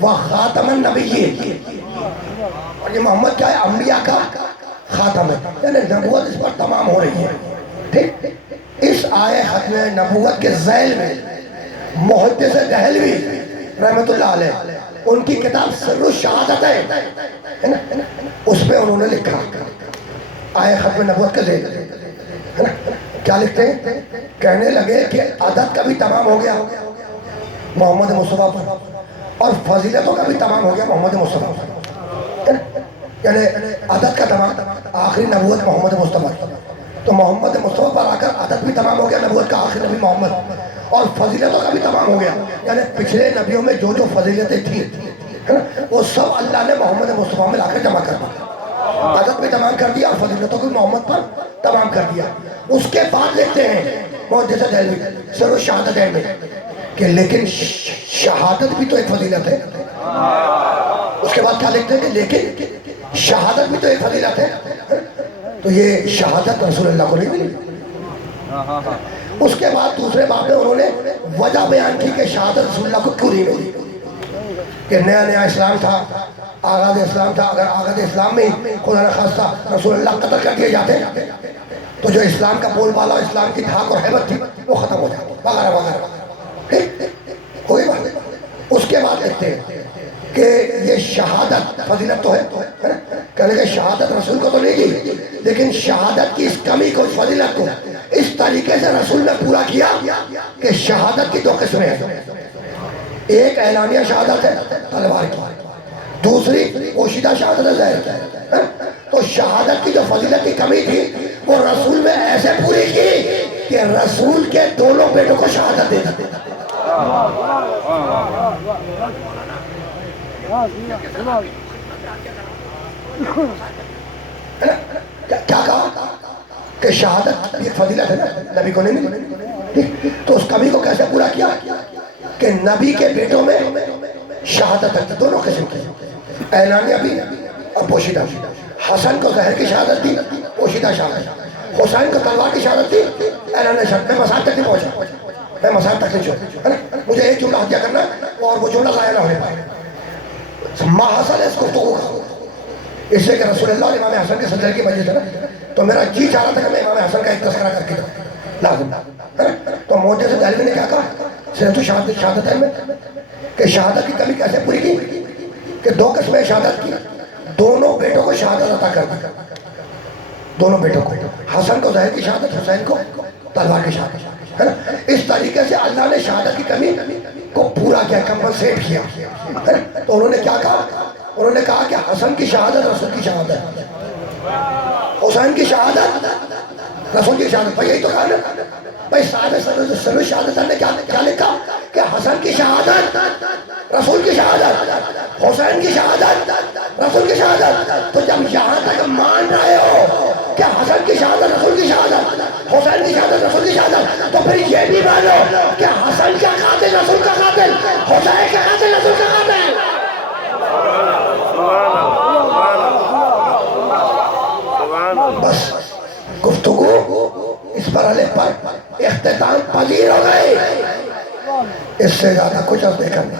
وخاتم النبیین، اور یہ محمد کیا ہے؟ انبیاء کا خاتم ہے، یعنی نبوت اس پر تمام ہو رہی ہے. ٹھیک، اس آئے ختم نبوت کے ذیل میں محدث دہلوی رحمت اللہ علیہ ان کی کتاب سر الشہادت ہے نا، اس میں انہوں نے لکھا آئے ختم نبوت کے ذیل ہے نا، کیا لکھتے ہیں؟ کہنے لگے کہ عدد کا بھی تمام ہو گیا محمد مصطفیٰ پر، اور فضیلتوں کا بھی تمام ہو گیا محمد مصطفیٰ پر، یعنی عدد کا تمام، آخری نبوت محمد مصطفیٰ، تو محمد مصطفیٰ پر آ کر عدد بھی تمام ہو گیا، نبوت کا آخری نبی محمد، اور فضیلتوں کا بھی تمام ہو گیا، یعنی پچھلے نبیوں میں جو جو فضیلتیں تھیں وہ سب اللہ نے محمد مصطفیٰ میں لا کر جمع کر دیا، عدد بھی تمام کر دیا اور فضیلتوں کو محمد پر تمام کر دیا. اس کے بعد لکھتے ہیں محدث دہلوی سر الشہادت میں کہ لیکن شہادت بھی تو ایک فضیلت ہے. اس کے بعد کیا لکھتے ہیں کہ لیکن شہادت بھی تو ایک فضیلت ہے. تو یہ شہادت رسول اللہ کو نہیں ملی. اس کے بعد دوسرے باب میں انہوں نے وجہ بیان کی کہ شہادت رسول اللہ کو کیوں نہیں ملی، کہ نیا نیا اسلام تھا، آغاز اسلام تھا، اگر آغاز اسلام میں خدا نخواستہ رسول اللہ قتل کر دیے جاتے تو جو اسلام کا بول بالا، اسلام کی دھاک اور حیبت تھی وہ ختم ہو جاتی وغیرہ وغیرہ. ہوئی بات. اس کے بعد لکھتے ہیں کہ یہ شہادت فضیلت تو ہے، کہنے کہ شہادت رسول کو تو نہیں دی، لیکن شہادت کی اس کمی کو، اس فضیلت کو اس طریقے سے رسول نے پورا کیا کہ شہادت کی دو قسمیں ہیں. ایک اعلانیہ شہادت ہے تلوار کی، دوسری پوشیدہ شہادت ہے ظاہر کی. تو شہادت کی جو فضیلت کی کمی تھی وہ رسول میں ایسے پوری کی کہ رسول کے دونوں بیٹوں کو شہادت دے دی. کیا کہا کہ شہادت ایک فضیلت ہے نا، نبی کو نہیں ملی. تو اس کمی کو کیسے پورا کیا کہ نبی کے بیٹوں میں شہادت ہے دونوں قسم کی، اعلانیہ بھی اور پوشیدہ بھی. حسن کو زہر کی شہادت دی، پوشیدہ شہادت. حسین کو تلوار کی شہادت دی، اعلانیہ شہادت. میں مسائل تک نہیں پہنچا، میں مسائل تک نہیں چھوڑا، مجھے ایک جملہ ہدیہ کرنا اور وہ جملہ ضائع نہ ہونے پائے. ماں حسن ہے اس گفتگو کا، اس لیے کہ رسول اللہ اور امام حسن کے صدر کی مجلس ہے نا، تو میرا جی چاہ رہا تھا کہ میں امام حسن کا ایک تذکرہ کر کے لازم. تو محدث دہلوی نے کیا کہا سیرت شہادت میں کہ شہادت کی کمی کیسے پوری کی کہ دو قسمیں شہادت کی، دونوں بیٹوں کو شہادت عطا کر دی. دونوں بیٹوں کو، حسن کو ظاہر کی شہادت، حسین کو تلوار کی شہادت، ہے نا. اس طریقے سے اللہ نے شہادت کی کمی کو پورا کیا، کمپنسیٹ کیا. تو انہوں نے کیا کہا؟ انہوں نے کہا کہ حسن کی شہادت رسول کی شہادت، حسین کی شہادت رسول کی شہادت. بھائی یہی تو کہا نا بھائی. سر شہادت نے کیا لکھا کہ حسن کی شہادت رسول کی شہادت، حسین کی شہادت رسول کی شہادت. تو جب یہاں تک مان رہے ہو کہ حسن کی شہادت رسول کی شہادت، حسین کی شہادت رسول کی شہادت، تو پھر یہ بھی مانو کہ حسن کا قاتل رسول کا قاتل، حسین کا قاتل رسول کا قاتل. بس گفتگو اس مرحلے پر اختتام پذیر ہو گئی، اس سے زیادہ کچھ اب نہیں کرنا.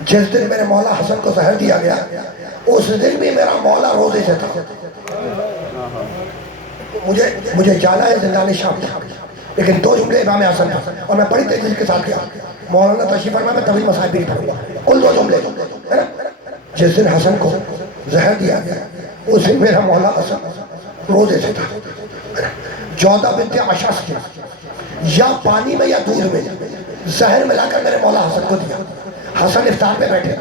جس دن میرے مولا حسن کو زہر دیا گیا اس دن بھی میرا مولا روزے سے تھا. مجھے جانا ہے زندان شام تھا، لیکن دو جملے امام حسن تھا اور میں بڑی تیزی کے ساتھ گیا. مولانا تشریف فرما میں طویل مسائل بھی نہیں پڑھوں گا، کل دو جملے ہے نا. جس دن حسن کو زہر دیا گیا اس دن میرا مولا حسن روزے سے تھا. جودہ بنت عشاس کے یا پانی میں یا دودھ میں زہر ملا کر میرے مولا حسن کو دیا. حسن افطار پہ بیٹھے،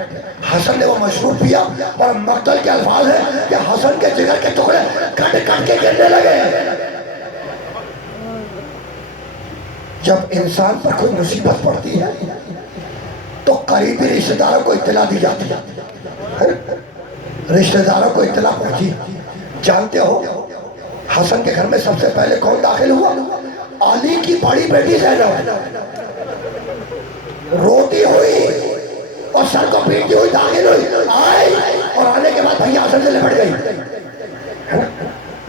حسن نے وہ مشروب پیا اور مقتل کے الفاظ ہیں کہ حسن کے جگر کے ٹکڑے کٹ کٹ کے گرنے لگے. جب انسان پر کوئی مصیبت پڑتی ہے تو قریبی رشتہ داروں کو اطلاع دی جاتی ہے. رشتہ داروں کو اطلاع پہنچی. جانتے ہو حسن کے گھر میں سب سے پہلے کون داخل ہوا؟ علی کی بڑی بیٹی زینب. روتی ہوئی اور سر کو پیٹتی ہوئی داخل ہوئی، آئی اور آنے کے بعد بھیا حسن سے لپٹ گئی،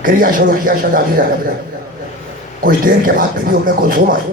گریہ شروع کیا شہزادی زینب نے. کچھ دیر کے بعد بھی ام کلثوم آئی.